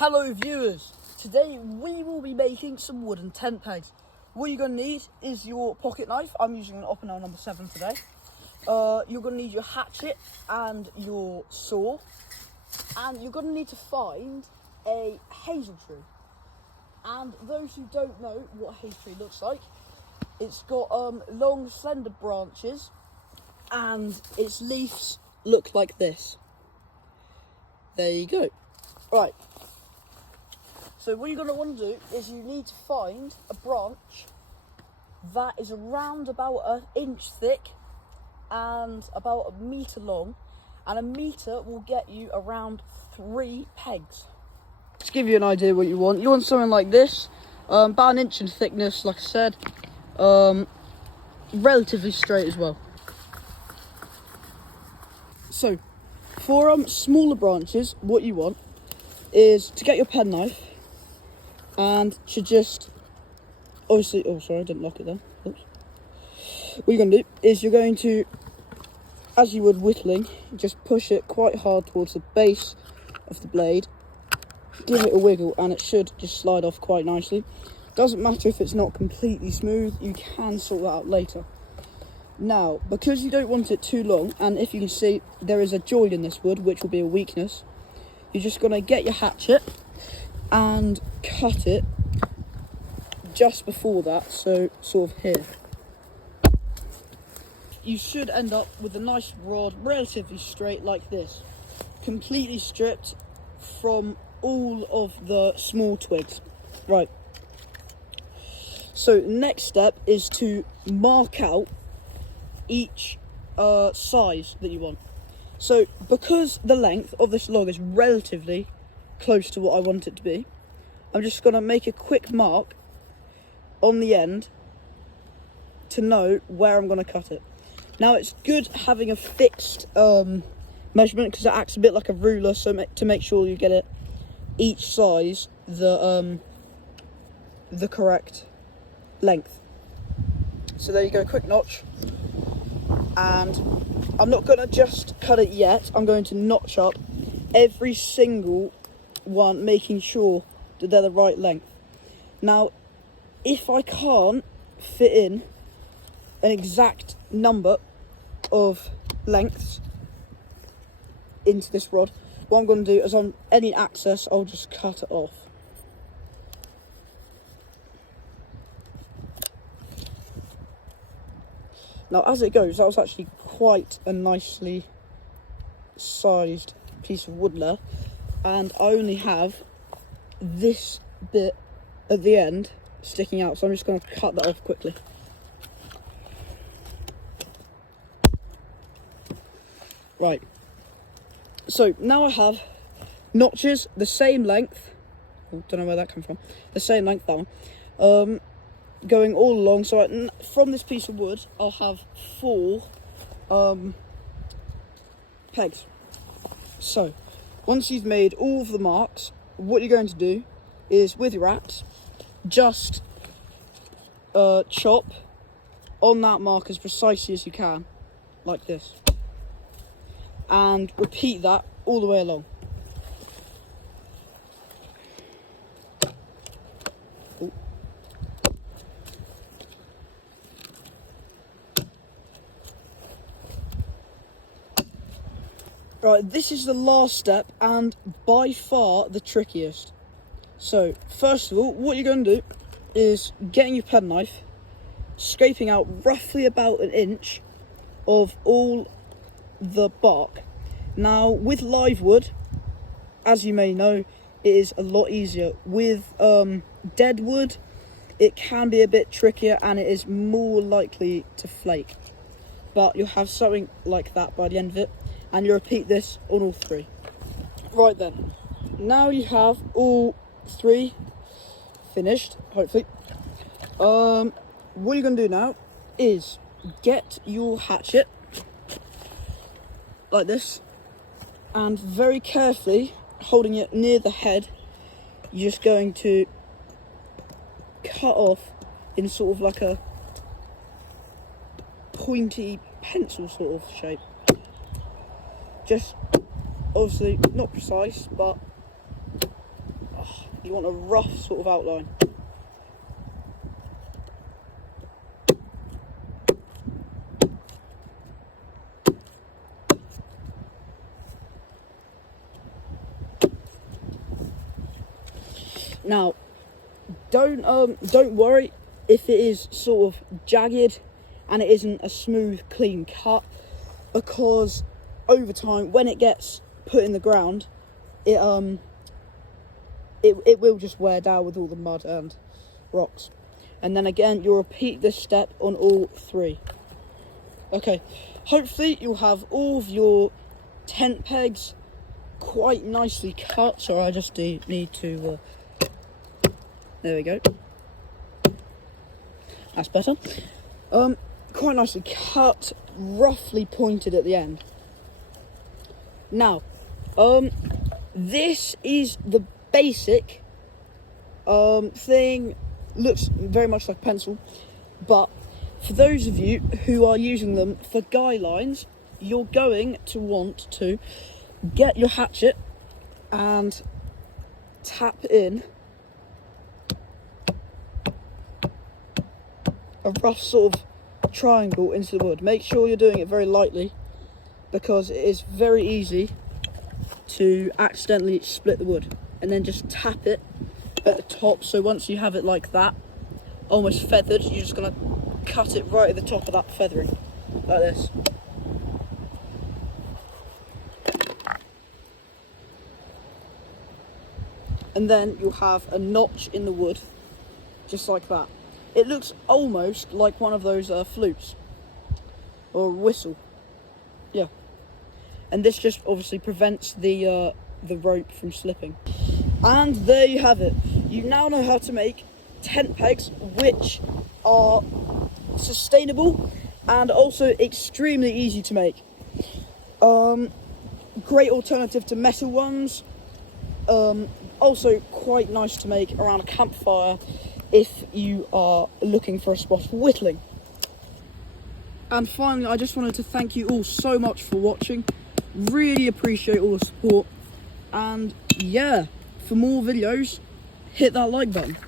Hello viewers, today we will be making some wooden tent pegs. What you're going to need is your pocket knife. I'm using an Opinel number 7 today. You're going to need your hatchet and your saw. And you're going to need to find a hazel tree. And those who don't know what a hazel tree looks like, it's got long slender branches and its leaves look like this. There you go. Right. So what you're going to want to do is you need to find a branch that is around about an inch thick and about a metre long, and a metre will get you around 3 pegs. To give you an idea what you want something like this, about an inch in thickness, like I said, relatively straight as well. So for smaller branches, what you want is to get your penknife and to just obviously, oh sorry, I didn't lock it there. Oops. What you're going to do is you're going to, as you would whittling, just push it quite hard towards the base of the blade, give it a wiggle, and it should just slide off quite nicely. Doesn't matter if it's not completely smooth, you can sort that out later. Now, because you don't want it too long, and if you can see there is a joint in this wood, which will be a weakness, you're just going to get your hatchet and cut it just before that, so sort of here. You should end up with a nice rod, relatively straight like this, completely stripped from all of the small twigs. Right. So next step is to mark out each size that you want. So because the length of this log is relatively close to what I want it to be, I'm just going to make a quick mark on the end to know where I'm going to cut it. Now it's good having a fixed measurement because it acts a bit like a ruler, so to make sure you get it each size the correct length. So there you go, quick notch. And I'm not going to just cut it yet, I'm going to notch up every single one, making sure that they're the right length. Now, if I can't fit in an exact number of lengths into this rod, what I'm going to do is on any access, I'll just cut it off. Now, as it goes, that was actually quite a nicely sized piece of wood there, and I only have this bit at the end sticking out, so I'm just going to cut that off quickly. Right, so now I have notches the same length, don't know where that came from, the same length, that one, going all along. So from this piece of wood I'll have 4 pegs. So once you've made all of the marks, what you're going to do is with your axe just chop on that mark as precisely as you can, like this, and repeat that all the way along. Right, this is the last step and by far the trickiest. So first of all, what you're going to do is getting your penknife, scraping out roughly about an inch of all the bark. Now with live wood, as you may know, it is a lot easier. With dead wood, it can be a bit trickier and it is more likely to flake. But you'll have something like that by the end of it, and you repeat this on all 3. Right then, now you have all 3 finished, hopefully. What you're going to do now is get your hatchet like this, and very carefully, holding it near the head, you're just going to cut off in sort of like a pointy pencil sort of shape. Just obviously not precise, but you want a rough sort of outline. Now, don't worry if it is sort of jagged and it isn't a smooth, clean cut, because over time, when it gets put in the ground, it will just wear down with all the mud and rocks. And then again, you'll repeat this step on all 3. Okay, hopefully you'll have all of your tent pegs quite nicely cut. So I just need to, there we go. That's better. Quite nicely cut, roughly pointed at the end. Now, this is the basic thing. Looks very much like a pencil, but for those of you who are using them for guy lines, you're going to want to get your hatchet and tap in a rough sort of triangle into the wood. Make sure you're doing it very lightly, because it is very easy to accidentally split the wood. And then just tap it at the top. So once you have it like that, almost feathered, you're just going to cut it right at the top of that feathering, like this. And then you'll have a notch in the wood, just like that. It looks almost like one of those flutes, or a whistle. Yeah. And this just obviously prevents the rope from slipping. And there you have it. You now know how to make tent pegs which are sustainable and also extremely easy to make. Great alternative to metal ones. Also quite nice to make around a campfire if you are looking for a spot for whittling. And finally, I just wanted to thank you all so much for watching. Really appreciate all the support. And yeah, for more videos, hit that like button.